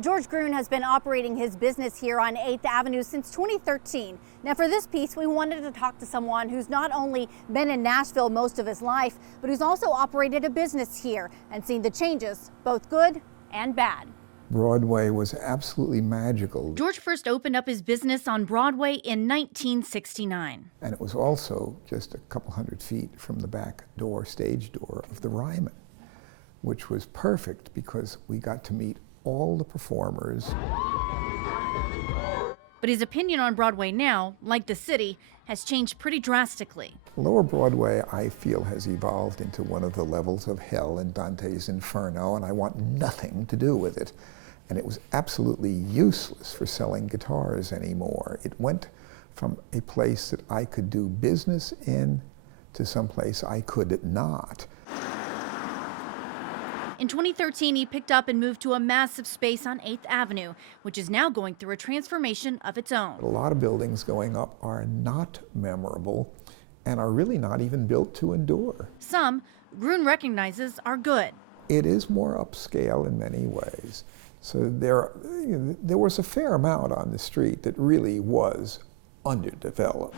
George Gruhn has been operating his business here on 8th Avenue since 2013. Now for this piece, we wanted to talk to someone who's not only been in Nashville most of his life, but who's also operated a business here and seen the changes, both good and bad. Broadway was absolutely magical. George first opened up his business on Broadway in 1969. And it was also just a couple hundred feet from the back door, stage door of the Ryman, which was perfect because we got to meet all the performers. But his opinion on Broadway now, like the city, has changed pretty drastically. Lower Broadway, I feel, has evolved into one of the levels of hell in Dante's Inferno, and I want nothing to do with it. And it was absolutely useless for selling guitars anymore. It went from a place that I could do business in to someplace I could not. In 2013, he picked up and moved to a massive space on 8th Avenue, which is now going through a transformation of its own. A lot of buildings going up are not memorable and are really not even built to endure. Some, Gruhn recognizes, are good. It is more upscale in many ways. So there was a fair amount on the street that really was underdeveloped.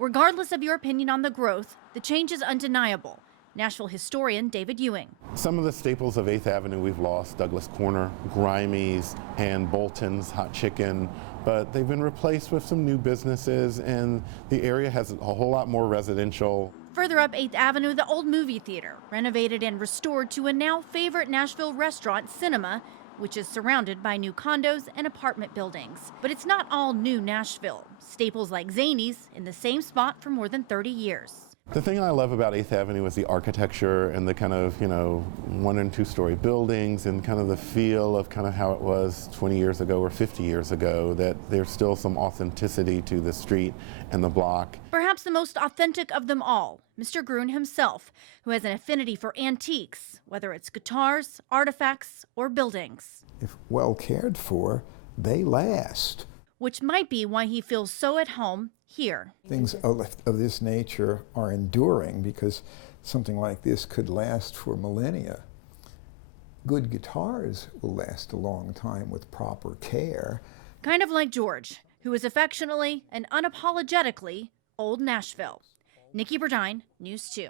Regardless of your opinion on the growth, the change is undeniable. Nashville historian David Ewing. Some of the staples of 8th Avenue we've lost: Douglas Corner, Grimey's, and Bolton's Hot Chicken, but they've been replaced with some new businesses, and the area has a whole lot more residential. Further up 8th Avenue, the old movie theater, renovated and restored to a now favorite Nashville restaurant, Cinema, which is surrounded by new condos and apartment buildings. But it's not all new Nashville. Staples like Zany's in the same spot for more than 30 years. The thing I love about 8th Avenue is the architecture and the kind of, 1- and 2-story buildings and kind of the feel of kind of how it was 20 years ago or 50 years ago, that there's still some authenticity to the street and the block. Perhaps the most authentic of them all, Mr. Gruhn himself, who has an affinity for antiques, whether it's guitars, artifacts, or buildings. If well cared for, they last. Which might be why he feels so at home here. Things of this nature are enduring because something like this could last for millennia. Good guitars will last a long time with proper care. Kind of like George, who is affectionately and unapologetically Old Nashville. Nikki Burdine, News 2.